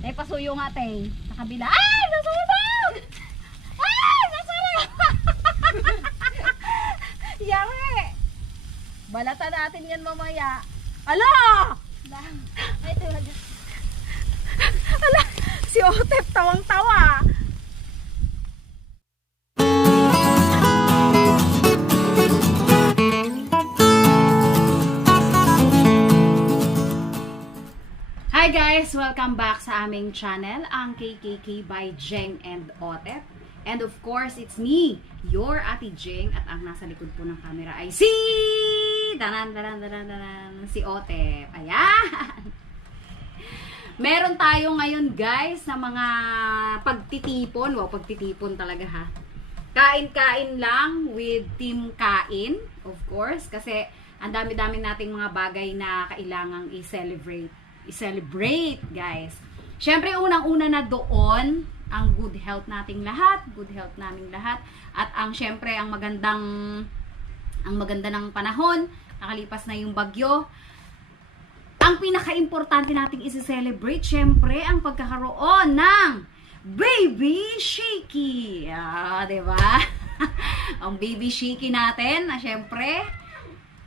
Tay pasuyo nga tay. Sa kabila. Ay! Nasuyo ba? Ay! Nasuyo! Yari! Balata natin yan mamaya. Ala! Ay, talaga. Ala! Si Otep tawang-tawa. Hi guys! Welcome back sa aming channel, ang KKK by Jeng and Otep. And of course, it's me, your Ate Jeng, at ang nasa likod po ng camera ay si... Danan, danan, danan, danan, si Otep. Ayan! Meron tayo ngayon guys na mga pagtitipon. Wow, pagtitipon talaga ha. Kain-kain lang with Team Kain, of course. Kasi ang dami-dami nating mga bagay na kailangang i-celebrate. I-celebrate, guys. Siyempre, unang-una na doon, ang good health nating lahat, good health naming lahat, at ang siyempre, ang magandang, ang maganda ng panahon, nakalipas na yung bagyo, ang pinaka-importante nating isi-celebrate, syempre, ang pagkakaroon ng Baby Shiki. Ah, ba? ang Baby Shiki natin, na syempre,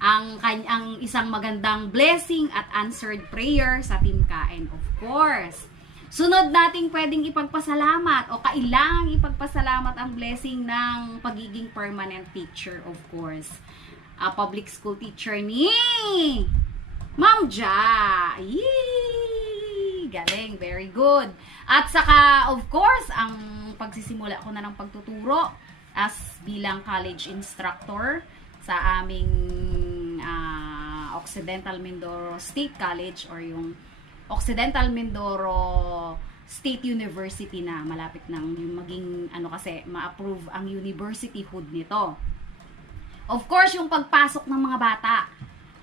ang ang isang magandang blessing at answered prayer sa Team Kain, of course. Sunod nating pwedeng ipagpasalamat o kailangang ipagpasalamat ang blessing ng pagiging permanent teacher, of course. A public school teacher ni Ma'am Ja! Yee! Galing, very good. At saka, of course, ang pagsisimula ko na ng pagtuturo as bilang college instructor sa aming Occidental Mindoro State College or yung Occidental Mindoro State University na malapit nang yung maging ano kasi ma-approve ang universityhood nito. Of course, yung pagpasok ng mga bata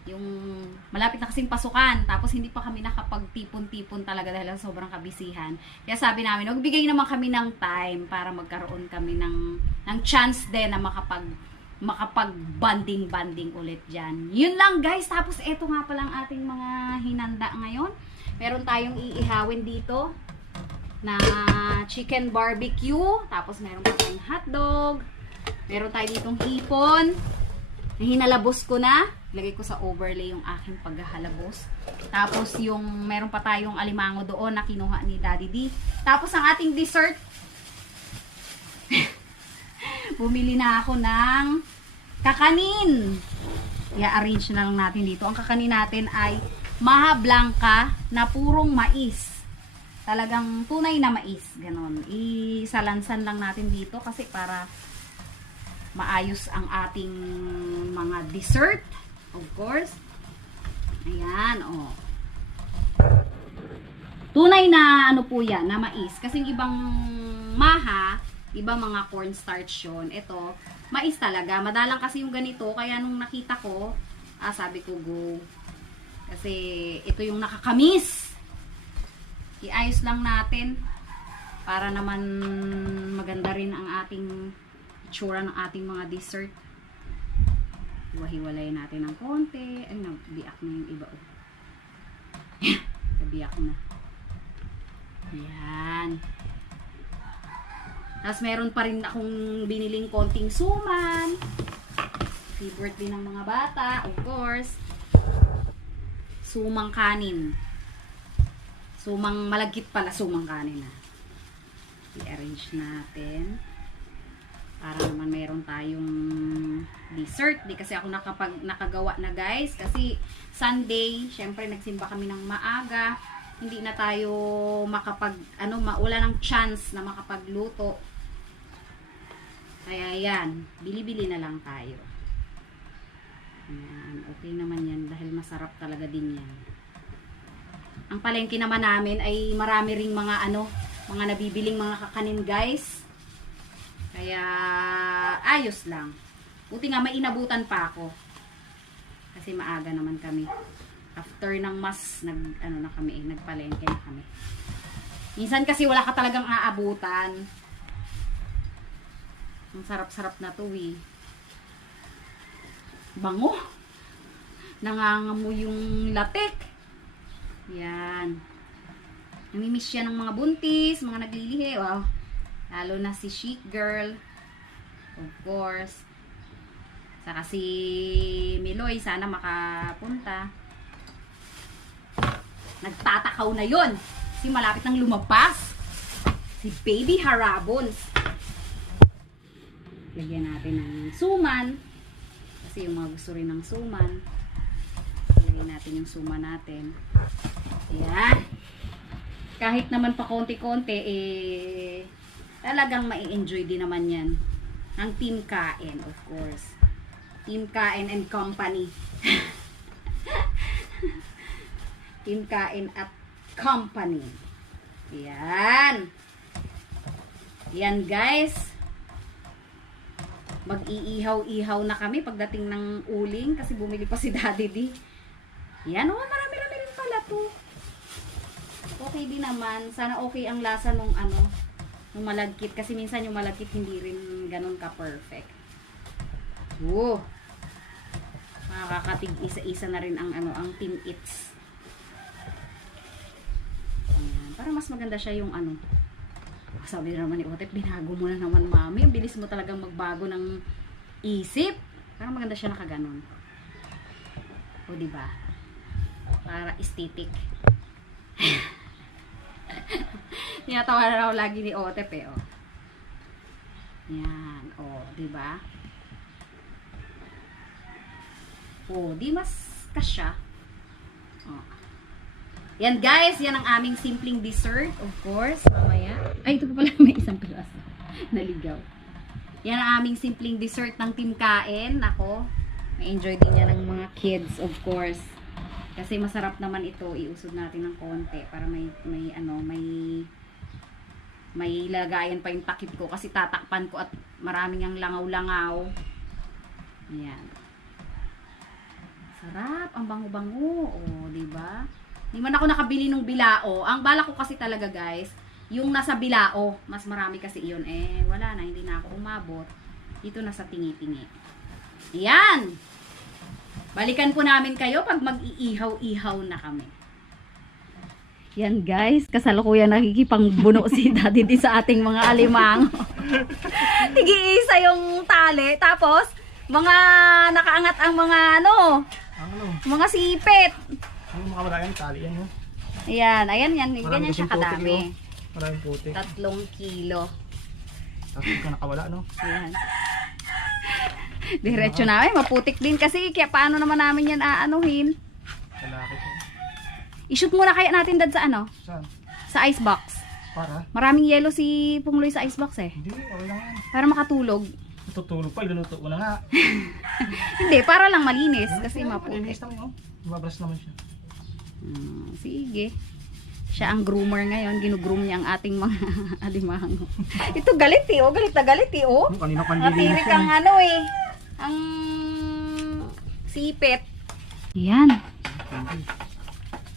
yung malapit na kasing pasukan tapos hindi pa kami nakapagtipon-tipon talaga dahil sobrang kabisihan. Kaya sabi namin, magbigay naman kami ng time para magkaroon kami ng ng chance din na makapag makapag-banding-banding ulit dyan. Yun lang guys. Tapos eto nga pala ang ating mga hinanda ngayon. Meron tayong iihawin dito na chicken barbecue. Tapos meron pa tayong hotdog. Meron tayo ditong hipon. Na hinalabos ko na. Lagay ko sa overlay yung aking paghahalabos. Tapos yung meron pa tayong alimango doon na kinuha ni Daddy D. Tapos ang ating dessert. Bumili na ako ng kakanin. I-arrange na lang natin dito. Ang kakanin natin ay maha blanca na purong mais. Talagang tunay na mais. Ganon. Isalansan lang natin dito kasi para maayos ang ating mga dessert. Of course. Ayan, oh. Tunay na ano po yan, na mais. Kasi ibang maha, iba mga cornstarch yun. Ito, mais talaga. Madalang kasi yung ganito, kaya nung nakita ko, ah, sabi ko go. Kasi ito yung nakakamis. Iayos lang natin para naman maganda rin ang ating itsura ng ating mga dessert. Hiwa-hiwalay natin ng konti. Ay, nabiyak na yung iba. Oh. nabiyak na. Yan. Tapos meron pa rin akong biniling konting suman. Favorite din ng mga bata, of course. Sumang kanin. Sumang malagkit pala, sumang kanin na. I-arrange natin. Para naman meron tayong dessert. Di kasi ako nakapag, nakagawa na guys. Kasi Sunday, syempre nagsimba kami ng maaga. Hindi na tayo makapag, ano, wala ng chance na makapagluto. Kaya yan, bili-bili na lang tayo. Ayan, okay naman yan dahil masarap talaga din yan. Ang palengke naman namin ay marami ring mga ano, mga nabibiling mga kakanin guys. Kaya ayos lang. Buti nga may inabutan pa ako. Kasi maaga naman kami. After ng mas nag ano na kami, eh, nagpalengke na kami. Minsan kasi wala ka talagang aabutan. Ang sarap-sarap na to eh. Bango. Nangangamoy yung latik. Yan. Namimiss siya ng mga buntis, mga naglilihi. Wow. Lalo na si Chic Girl. Of course. Saka si Miloy, sana makapunta. Nagtatakaw na yon Kasi malapit nang lumabas. Si Baby Harabons. Lagyan natin ng suman. Kasi yung mga gusto rin ng suman. Lagyan natin yung suman natin. Ayan. Kahit naman pa konti-konti, eh, talagang mai-enjoy din naman yan. Ang Team Kain, of course. Team Kain and Company. Team Kain at Company. Yan. Yan guys. Mag-iihaw-ihaw na kami pagdating ng uling kasi bumili pa si Daddy D. Yan, oh, marami-rami rin pala to. Okay din naman. Sana okay ang lasa nung ano, nung malagkit. Kasi minsan yung malagkit hindi rin ganun ka-perfect. Oh. Makakatig isa-isa na rin ang ano, ang Team Eats. Para mas maganda siya yung ano. Sabi naman ni Otep, binago mo na naman mami. Bilis mo talagang magbago ng isip. Parang maganda siya nakaganon. O, di ba? Para aesthetic. Tinatawa na raw lagi ni Otep eh, oh. Yan, oh, di ba? Oh, di mas kasya. Oh. Yan guys, yan ang aming simpleng dessert, of course, mamaya. Ay, ito pa pala may isang piraso. Naligaw. Yan ang aming simpleng dessert ng Team Kain. Ako, may-enjoy din yan ng mga kids, of course. Kasi masarap naman ito, iusod natin ng konti para may may ano, may may lagayan pa yung takip ko kasi tatakpan ko at maraming ang langaw-langaw. Ayan. Sarap, ang bango-bango. Oh, 'di ba? Di man ako nakabili ng bilao. Ang bala ko kasi talaga, guys, yung nasa bilao, mas marami kasi iyon. Eh, wala na, hindi na ako umabot. Dito na sa tingi-tingi. Ayan! Balikan po namin kayo pag mag-iihaw-ihaw na kami. Yan guys, kasalukuyan nakikipangbuno si Daddy di sa ating mga alimang. Tigi-isa yung tali, tapos mga nakaangat ang mga ano, ano? mga sipit. Ang mga maraming tali yan, no? Ayan, ayan yan, Marami ganyan siya kasing putik, kadami. Maraming putik. Tatlong kilo. Tapos ka nakawala, no? Ayan. Diretso namin, maputik din kasi kaya paano naman namin yan aanuhin? Lalaki ko. I-shoot muna kaya natin dad sa ano? Saan? Sa icebox. Para? Maraming yellow si Pungloy sa icebox eh. Hindi, okay lang yan. Para makatulog. Tutulog pa, iluluto ko na nga. Hindi, para lang malinis kasi maputik. malinis lang, no? Mababras naman siya. Hmm, sige. Siya ang groomer ngayon. Ginugroom niya ang ating mga alimango. Ito galit eh, oh. Galit na galit eh, oh. Ano, kanina pang dilinis Natirik yan. ang ano eh. Ang sipit. Yan.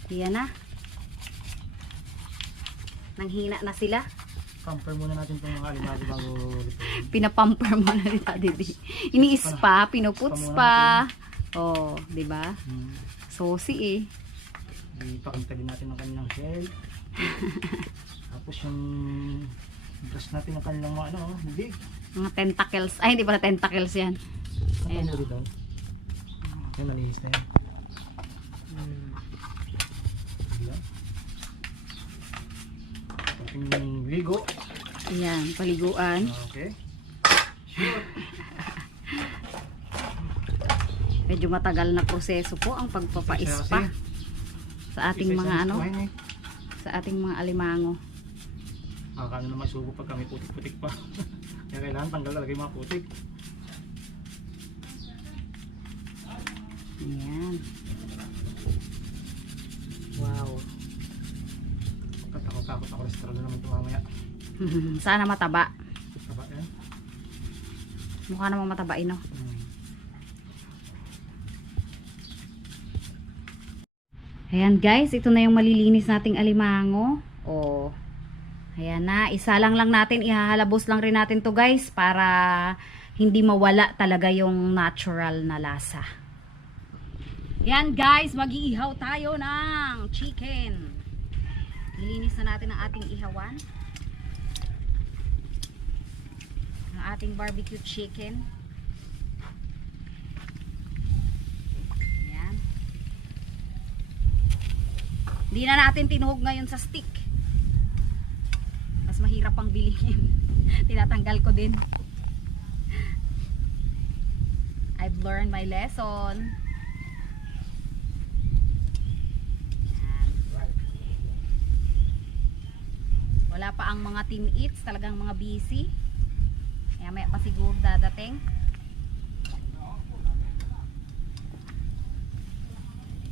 Yan na. Nanghina na sila. Pamper muna natin itong mga alimago bago. Pinapamper mo na ni Daddy D. Iniis pa, pinuputs pa. Oh, 'di ba? Hmm. Sosi eh. Ipakita din natin ang kanilang shell. Tapos yung brush natin ang kanilang mga ano, oh, bibig. Mga tentacles. Ay, hindi pala tentacles yan. Ano Ayan, ano dito? Yan, nalinis na yan. Diba? Ating ligo. Ayan, paliguan. Okay. Medyo matagal na proseso po ang pagpapaispa sa ating mga ano, eh. sa ating mga alimango. Makakaano naman subo pag kami putik-putik pa. Kaya kailangan tanggal talaga yung mga putik. Ayan. Wow. Katakot-takot ako cholesterol na naman ito mamaya. Sana mataba. Taba yan. Mukha namang mataba ino. Hmm. Ayan guys, ito na yung malilinis nating alimango. Oh. Ayan na, isa lang lang natin, ihahalabos lang rin natin to guys para hindi mawala talaga yung natural na lasa. Yan guys, mag-iihaw tayo ng chicken. Ilinis na natin ang ating ihawan. Ang ating barbecue chicken. Ayan. Hindi na natin tinuhog ngayon sa stick. Mas mahirap pang bilhin. Tinatanggal ko din. I've learned my lesson. Wala pa ang mga team eats, talagang mga busy. Kaya may pa siguro dadating.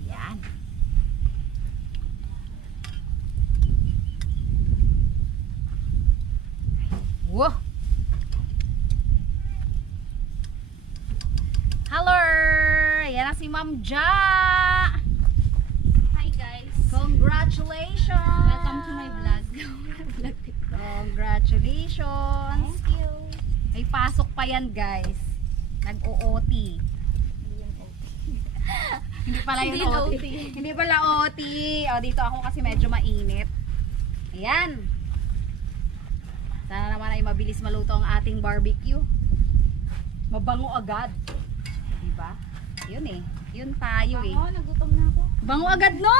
Yan. Wow! Hello! Yan na si Ma'am Ja! Hi guys. Congratulations! Welcome to my vlog. Congratulations! Thank you. May pasok pa yan guys. Nag-OOT. Hindi pala yung. OT. Hindi pala OT. O, dito ako kasi medyo mainit. Ayan. Sana ay mabilis maluto ang ating barbecue. Mabango agad. Diba? Yun eh. Yun tayo eh. Ako, nagutom na ako. Bango agad no?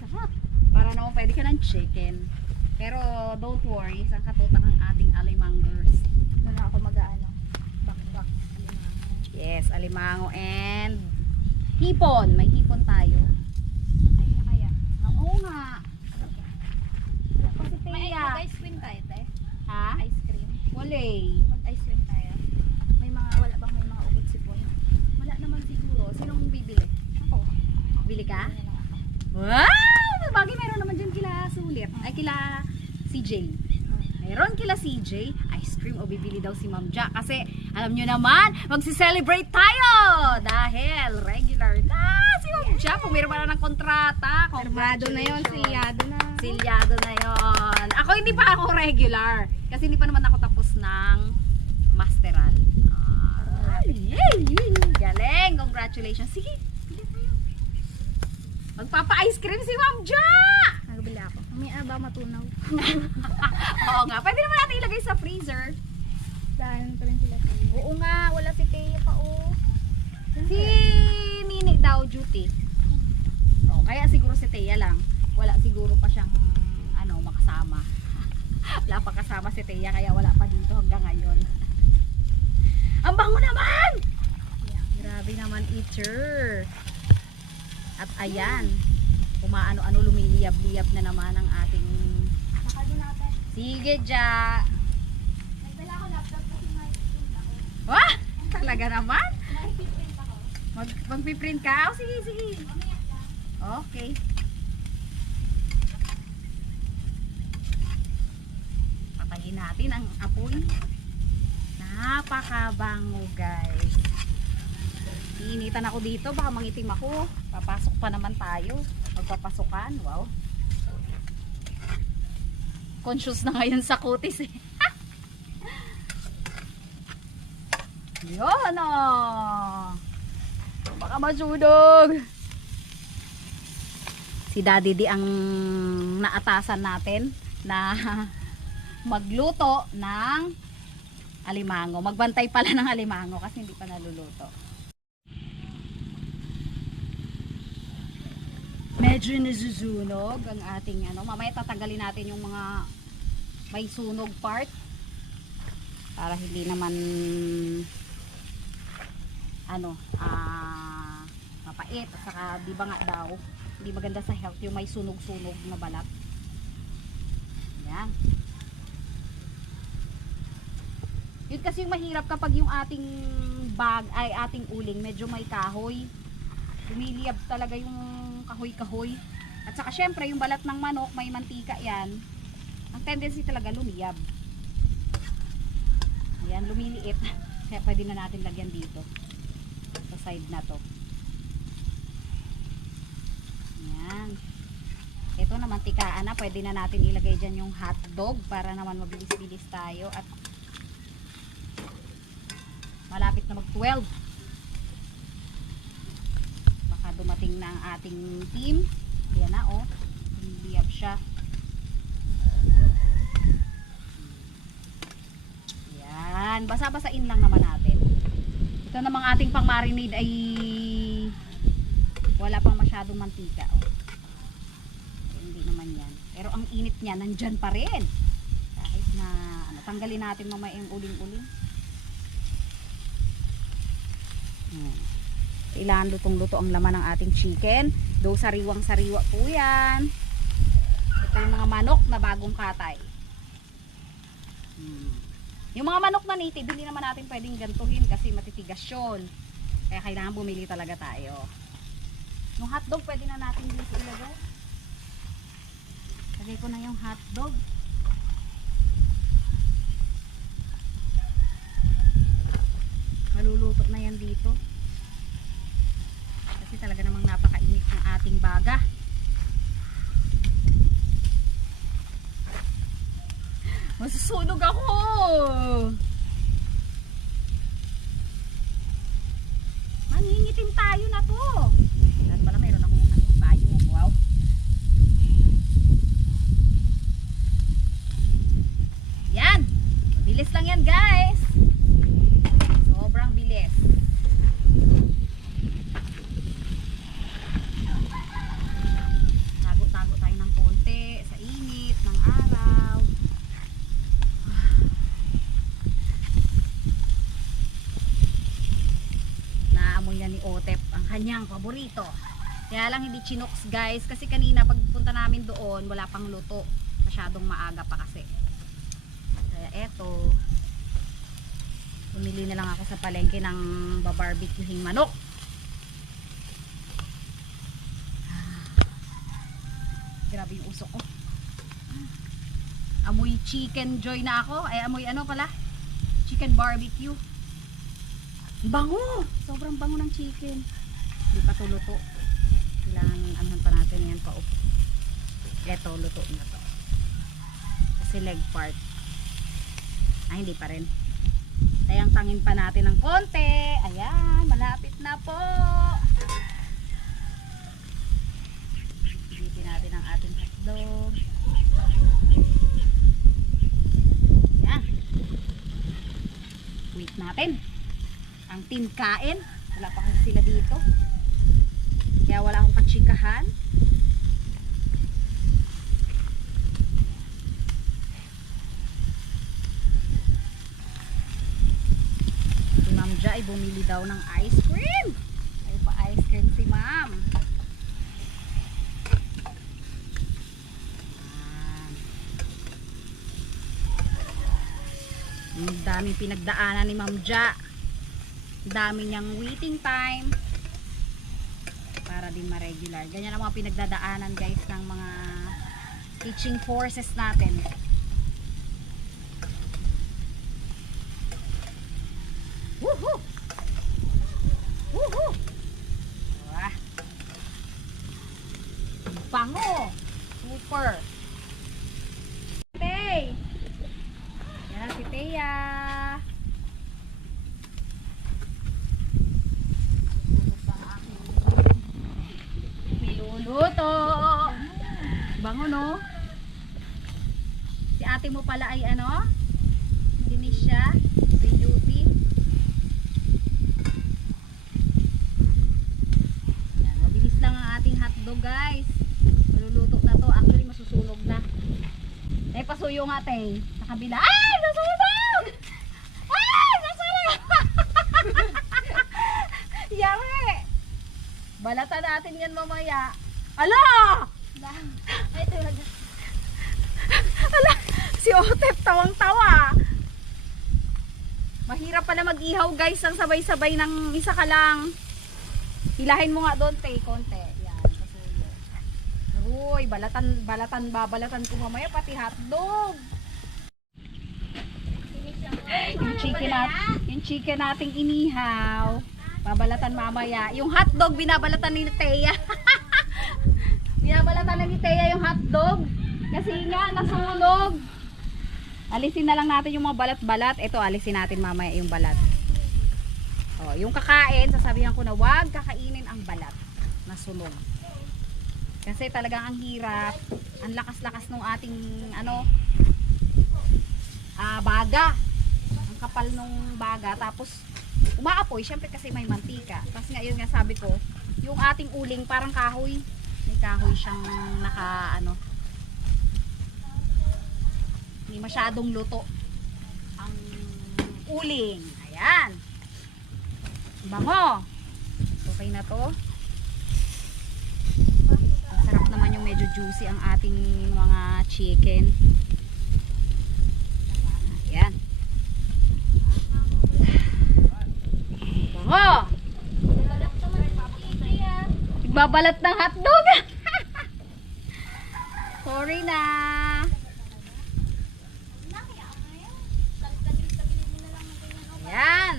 Sarap. Para naman pwede ka ng chicken. Pero don't worry, isang katutak ang ating alimangers. Doon ako mag-ano. Back-back. Yes, alimango and hipon. May hipon tayo. Ay na kaya. Oo nga. Wala pa si May Thea. ice cream tayo, te. Ha? Ice cream. Wala eh. Mag-ice cream tayo. May mga, wala bang may mga ugot sipon? Wala naman siguro. Sinong bibili? Ako. Bili ka? Wow! Bagay meron naman dyan kila Sulit. Ay, kila CJ. Meron kila CJ, ice cream o bibili daw si Ma'am Ja. Kasi, alam nyo naman, magsi-celebrate tayo! Dahil, regular na si Ma'am Ja. Pumirma na ng kontrata. Firmado na Congratulations. siyado na. Silyado na yon. Ako hindi pa ako regular. Kasi hindi pa naman ako tapos ng masteral. Ah, yay! Galing! Congratulations. Sige. Magpapa-ice cream si Ma'am Ja! Nagbili ako. May aba matunaw. Oo nga, pwede naman natin ilagay sa freezer. Dahil pa rin sila. Oo nga, wala si Teo pa oh. Si Nini daw duty. Oh, kaya siguro si Teya lang. Wala siguro pa siyang ano makasama. wala pa kasama si Teya kaya wala pa dito hanggang ngayon. Ang bango naman! Grabe naman eater. At ayan, umaano-ano lumiliyab-liyab na naman ang ating. Sige, Ja. Nagdala ako laptop kasi may. Wah! Talaga naman? Mag magpiprint ka? Oh, sige, sige. Okay. Patayin natin ang apoy. Napakabango, guys. Iinitan ako dito, baka mangitim ako. Papasok pa naman tayo. Magpapasukan, wow. Conscious na ngayon sa kutis eh. Yan ah. Baka masunog. Si Daddy di ang naatasan natin na magluto ng alimango. Magbantay pala ng alimango kasi hindi pa naluluto. Medyo nasusunog ang ating ano. Mamaya tatanggalin natin yung mga may sunog part para hindi naman ano ah mapait at saka di ba nga daw hindi maganda sa health yung may sunog-sunog na balat. Yan yun kasi yung mahirap kapag yung ating bag ay ating uling medyo may kahoy. Lumiliyab talaga yung kahoy-kahoy. At saka syempre yung balat ng manok may mantika yan. Ang tendency talaga lumiyab. Ayan lumiliit. Kaya pwede na natin lagyan dito. Sa side na to ito na mantikaan na, pwede na natin ilagay dyan yung hotdog para naman mabilis-bilis tayo at malapit na mag 12 baka dumating na ang ating team. Yan na oh. Biyab siya. Yan, basa-basain lang naman natin. Ito namang ating pang marinade ay wala pang masyadong mantika oh. Pero ang init niya, nandyan pa rin. Kahit na ano, tanggalin natin mamaya yung uling-uling. Hmm. Kailangan lutong-luto ang laman ng ating chicken. Though sariwang-sariwa po yan. Ito yung mga manok na bagong katay. Hmm. Yung mga manok na native, hindi naman natin pwedeng gantuhin kasi matitigas yun. Kaya kailangan bumili talaga tayo. Yung hotdog, pwede na natin dito ilagay. Lagay ko na yung hotdog. Maluluto na yan dito. Kasi talaga namang napakainit ng ating baga. Masusunog ako! Maningitim tayo na to. Lahat pala mayroon akong ano, bayo. Wow. Yan. Mabilis lang yan guys. Sobrang bilis. Tago-tago tayo ng konti sa init ng araw. Naamoy na ni Otep ang kanyang paborito. Kaya lang hindi chinooks guys kasi kanina pagpunta namin doon wala pang luto. Masyadong maaga pa kasi. Eto Pumili na lang ako sa palengke ng babarbecuing manok. Grabe yung usok ko. Amoy chicken joy na ako. Ay amoy ano pala? Chicken barbecue. Bango! Sobrang bango ng chicken. Hindi pa to luto. Kailangan anuhan pa natin yan pa up. Eto, luto na to. Kasi leg part. Ay, hindi pa rin. Tayang tangin pa natin ng konti. Ayan, malapit na po. Pilitin natin ang ating hotdog. Ayan. Wait natin. Ang team kain. Wala pa kasi sila dito. Kaya wala akong katsikahan. Ja ay bumili daw ng ice cream. Ay pa ice cream si Ma'am. Ang daming pinagdaanan ni Ma'am Ja. Dami niyang waiting time para din ma-regular. Ganyan ang mga pinagdadaanan guys ng mga teaching forces natin. Woohoo! Woohoo! Wah! Ang Bango! Super! Tay! Yan si Teya! Susunog pa ang aking niluluto! Bango no? Si ate mo pala ay ano? Dinis siya? May duty? Yan, mabilis lang ang ating hotdog guys. Maluluto na to. Actually masusunog na. Eh pasuyo nga te. Sa kabila. Ay! Nasunog! Ay! Nasarap! Yari! Balatan natin yan mamaya. Ala! Ay, talaga. Ala! Si Otep tawang-tawa. Mahirap pala mag-ihaw guys ang sabay-sabay ng isa ka lang. Hilahin mo nga doon, te, konti. Uy, balatan, balatan, babalatan ko mamaya, pati hotdog. Yung chicken, nat yung chicken nating inihaw. Babalatan mamaya. Yung hotdog, binabalatan ni Teya. binabalatan na ni Teya yung hotdog. Kasi nga, nasunog. Alisin na lang natin yung mga balat-balat. Ito, alisin natin mamaya yung balat. Oh, yung kakain, sasabihan ko na wag kakainin ang balat na sunog. Kasi talagang ang hirap, ang lakas-lakas ng ating ano ah baga. Ang kapal nung baga. Tapos, umaapoy. Siyempre kasi may mantika. Tapos nga, yun nga sabi ko, yung ating uling parang kahoy. May kahoy siyang naka, ano, hindi masyadong luto ang uling. Ayan. Bango. Okay na to. Sarap naman yung medyo juicy ang ating mga chicken. Ayan. Bango. Igbabalat ng hotdog. Sorry na. Ayan.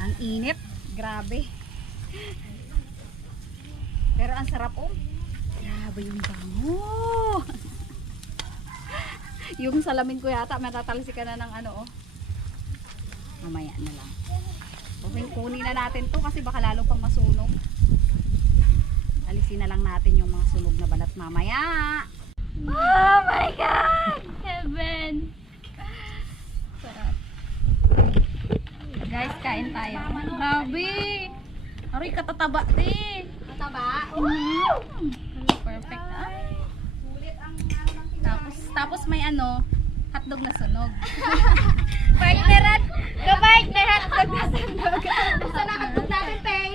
Ang init. Grabe. Pero ang sarap oh. Grabe yung bango. yung salamin ko yata, matatalsikan na ng ano oh. Mamaya na lang. Okay, kunin na natin to kasi baka lalo pang masunog. Alisin na lang natin yung mga sunog na balat mamaya. Oh my God! Heaven! Sarap. Guys, kain tayo. Grabe! Aray, katataba din. Mataba. Mm. Perfect. Ng Tapos, tapos may ano, hotdog na sunog. Partneran. Kapartner hotdog na sunog. Basta nakatog natin, Pay.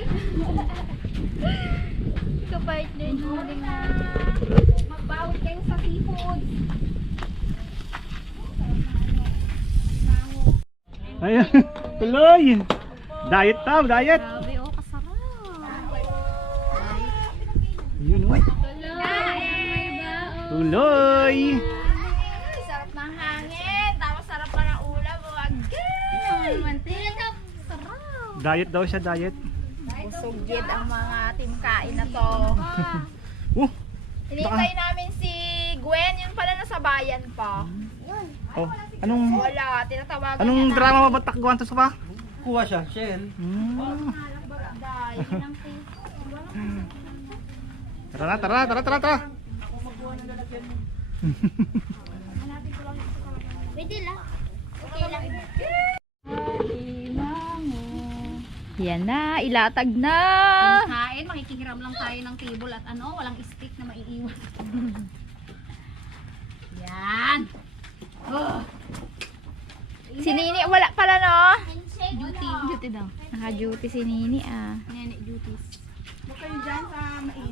Kapartner huling na. Magbawi kayo sa seafood. Ayan. Tuloy. Diet tao, diet. Tuloy. Sarap ng hangin. Tapos sarap pa ng ulam. Wag. Mantika. Sarap. Diet daw siya, diet. Busog yun ang mga team kain na to. Uh, Hinintay namin si Gwen, yun pala nasa bayan pa. oh, anong Wala, tinatawagan anong niya drama mabatakguan to sa ba? Kuha siya, Shell. Ang Tara na, tara, tara, tara, tara. Pwede lang. Okay lang. Yan na, ilatag na. Kain, makikihiram lang tayo ng table at ano, walang stick na maiiwan. Yan. Oh, Si Nini, wala pala no? duty. Duty daw. Naka-duty si Nini ah. Nene duties. Kayo dyan sa mainit,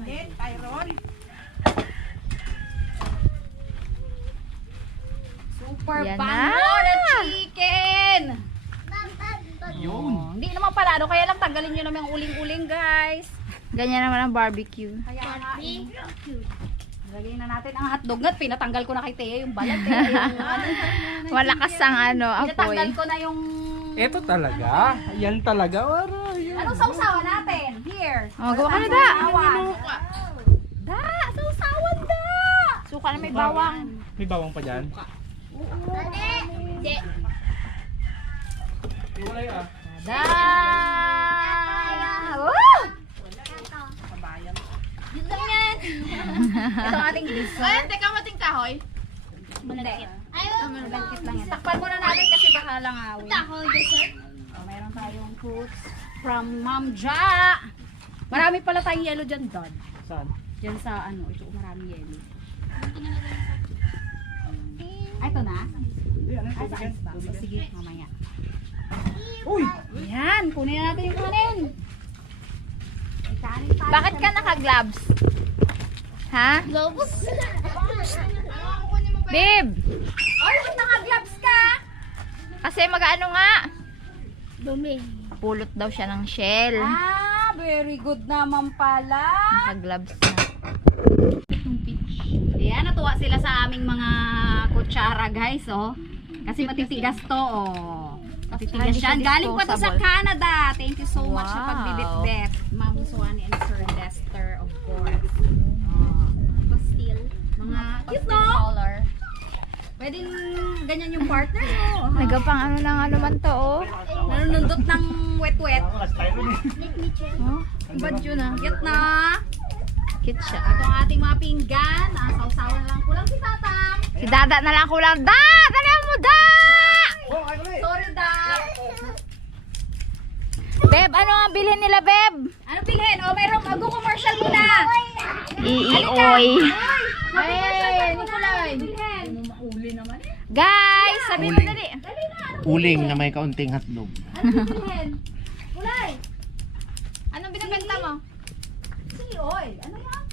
Super Yan na. na chicken. Yun. Oh, hindi naman pala, ano, kaya lang tanggalin nyo naman yung uling-uling guys. Ganyan naman ang barbecue. Kaya nga, eh. Lagay na natin ang hotdog at pinatanggal ko na kay Thea yung balat eh. Yung, ano, Malakas ang ano, pinatanggal apoy. ko na yung... Ito talaga. Yan talaga. Wala, yan. Anong sausawan natin? Here. Oh, gawa ka na da. Sausawan. Da, sausawan da. Suka na may bawang. May bawang pa dyan. Hindi. Iwalay ah. Da. Woo! Yun lang yan. Ito ang ating dessert. teka mating kahoy. Malagkit. Ayun. Malagkit lang yan. Takpan muna natin kasi baka lang awin. Kahoy, dessert. Oh, meron tayong fruits from Ma'am Ja. Marami pala tayong yellow dyan, Dad. Saan? Dyan sa ano, ito marami yellow. Ay, ito na? Hindi, ano, Ay, sa tubigan, ice box. O, tubigan. sige, mamaya. Uy! Ayan, kunin na natin yung kanin. Bakit ka naka-gloves? Ha? Gloves? Babe! Ay, ba't naka-gloves ka? Kasi mag-ano nga? Dumi. Pulot daw siya ng shell. Ah, very good naman pala. Naka-gloves na. Ayan, natuwa sila sa aming mga kutsara, guys, oh. Kasi matitigas to, oh. Matitigas siya. Galing pa to sa. Canada. Thank you so much sa Wow. pagbibit-bit. Ma'am Suwani and Sir Lester, of course. Oh. Pastil. Mga, cute, no? Color. Pwedeng ganyan yung partner, no? Oh. Nagapang ano lang ano man to, oh. Nanunundot ng wet-wet. Oh, bad yun ah. Cute na. Cute siya. Ito ang ating mga pinggan. Ah, sausawan na lang kulang si Tatam. Si Dada na lang kulang. Sorry, Dad. Beb, ano ang bilhin nila, Beb? Ano bilhin? O, mayroong mag-commercial muna. Iioy. Ay, ano Uli naman eh. Guys, sabi mo Uling. dali. Ano Uling na may kaunting hotdog. Ano bilhin? Ulay. Anong binibenta mo? Sige, oy. Ano yan?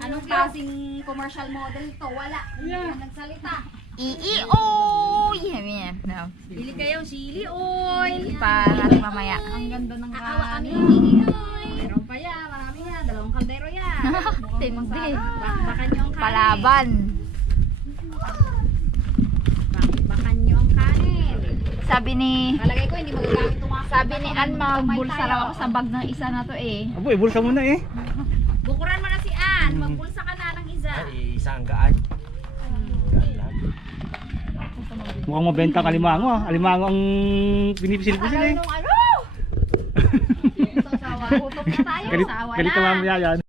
Anong klaseng commercial model to? Wala. Yeah. Nagsalita. Iioy. Sabi niya. No. Bili kayo sili oil. Para mamaya. Ang ganda ng Aawa kami ng iioy. Meron pa yan. Marami yan. Dalawang kaldero yan. Tindi. Bakbakan nyo ang kanin. Palaban. Bakbakan nyo ang kanin. Sabi ni Palagay ko hindi magagamit itong mga Sabi ni Ann, magbulsa raw ako sa bag ng isa na to eh. Abo, ibulsa mo na eh. Bukuran mo na si Ann. Magbulsa ka na ng isa. isang gaan. Mukhang mabenta ka alimango ah. Alimango ang pinipisil ko sila eh. Ano? Galit, galit ka mamaya yan.